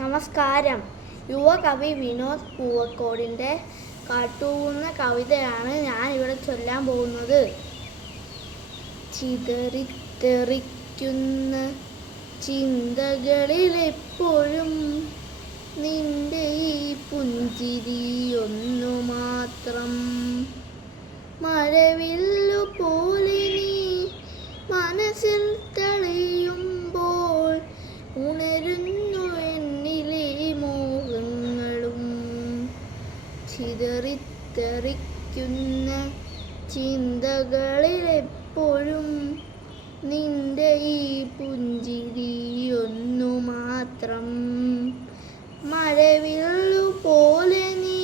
നമസ്കാരം. യുവകവി വിനോദ് പൂവക്കോടിന്റെ കാട്ടുകുന്ന കവിതയാണ് ഞാൻ ഇവിടെ ചൊല്ലാൻ പോകുന്നത്. ചിതറിത്തെറിക്കുന്ന ചിന്തകളിൽ എപ്പോഴും നിന്റെ ഈ പുഞ്ചിരി ഒന്നു മാത്രം ചിതറിത്തെറിക്കുന്ന ചിന്തകളിലെപ്പോഴും നിന്റെ ഈ പുഞ്ചിരിയൊന്നു മാത്രം മഴവില്ലു പോലെ നീ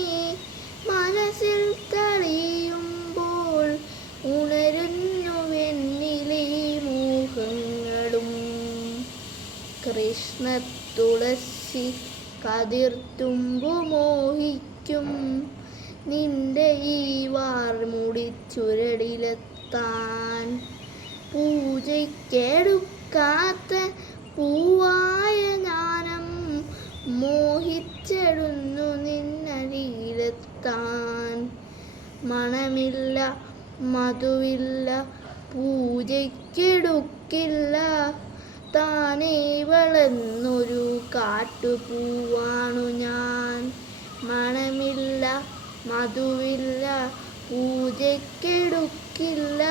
മനസ്സിൽ തളിയുമ്പോൾ ഉണരുന്നു എന്നിലെ മോഹങ്ങളും. കൃഷ്ണ തുളസി കതിർത്തുമ്പു മോഹിക്കും നിന്റെ ഈ വാർമുടി ചുരടിലെത്താൻ പൂജയ്ക്കെടുക്കാത്ത പൂവായ ജ്ഞാനം മോഹിച്ചെടുന്നു നിന്നരിയിലെത്താൻ മണമില്ല മധുവില്ല പൂജയ്ക്കെടുക്കില്ല. താനേ വളർന്നൊരു കാട്ടുപൂവാണു ഞാൻ. മണമില്ല മധുവില്ല പൂജയ്ക്കെടുക്കില്ല.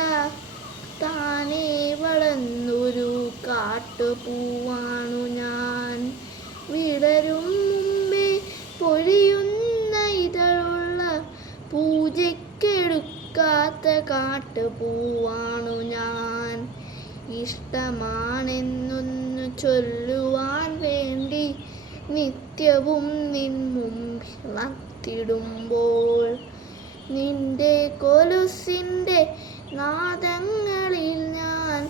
താനേ വളർന്നൊരു കാട്ടുപൂവാണു ഞാൻ. വിടരും മുമ്പേ പൊഴിയുന്ന ഇതളുള്ള പൂജയ്ക്കെടുക്കാത്ത കാട്ടുപൂവാണു ഞാൻ. ഇഷ്ടമാണെന്നൊന്നു ചൊല്ലുവാൻ വേണ്ടി നിത്യവും നിൻ മുമ്പിൽ നത്തിടുമ്പോൾ നിന്റെ കൊലുസിന്റെ നാദങ്ങളിൽ ഞാൻ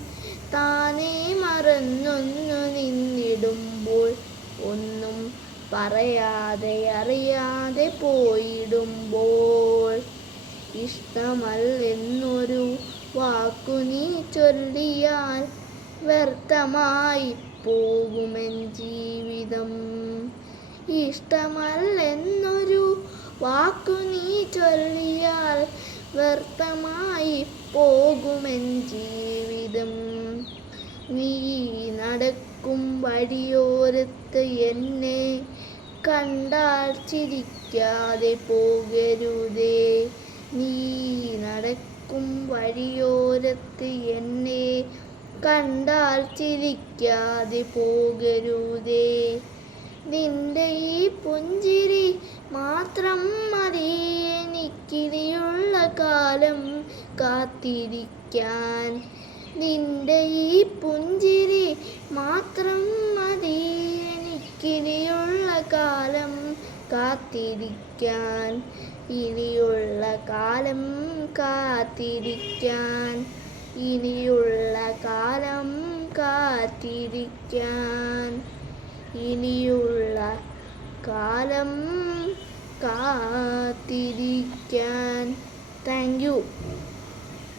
താനേ മറന്നൊന്നു നിന്നിടുമ്പോൾ ഒന്നും പറയാതെ അറിയാതെ പോയിടുമ്പോൾ ഇഷ്ടമല്ലെന്നൊരു വാക്കു നീ ചൊല്ലിയാൽ വ്യർത്ഥമായി പോകുമെൻ ജീവിതം. ഇഷ്ടമല്ലെന്നൊരു വാക്കു നീ ചൊല്ലിയാൽ വ്യർത്ഥമായി പോകുമെൻ ജീവിതം. നീ നടക്കും വഴിയോരത്ത് എന്നെ കണ്ടാൽ ചിരിക്കാതെ പോകരുതേ. നീ നടക്കും വഴിയോരത്ത് എന്നെ കണ്ടാൽ ചിരിക്കാതെ പോകരുതേ. നിന്റെ ഈ പുഞ്ചിരി മാത്രം മതി. എനിക്കിനിയുള്ള കാലം കാത്തിരിക്കാൻ. നിന്റെ ഈ പുഞ്ചിരി മാത്രം മതി. എനിക്കിനിയുള്ള കാലം കാത്തിരിക്കാൻ. ഇനിയുള്ള കാലം കാത്തിരിക്കാൻ. ഇനിയുള്ള കാലം കാത്തിരിക്കാൻ. ഇനിയുള്ള കാലം കാത്തിരിക്കാൻ. Thank you